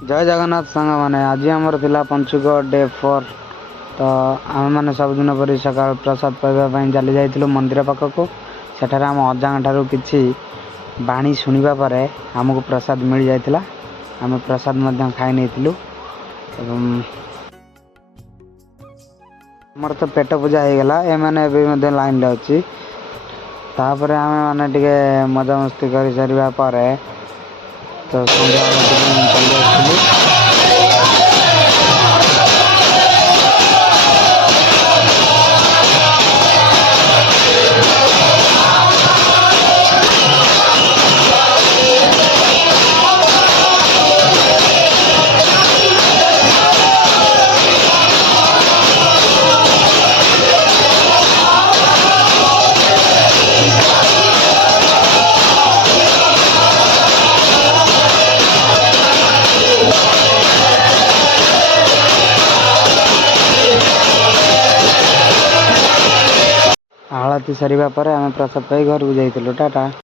जय जगन्नाथ सांग मैंने आज आमर थिला पंचुक डे 4 तो आम मैंने सबुदिन पर सका प्रसाद पाइबापी चली जाइलु मंदिर पाखक सेठार आम अजा ठारू कि बाणी शुणा पर आमको प्रसाद मिल जाता आम प्रसाद खाई नहीं आमर तो पेट पूजा हो गला ए मैंने लाइन अच्छी तापर आम मैंने मजा मस्ती कर सारा पर तो सन्ध्या चली आलती सरिबा पर आम प्रसाद पाई घर को जाइलु टाटा।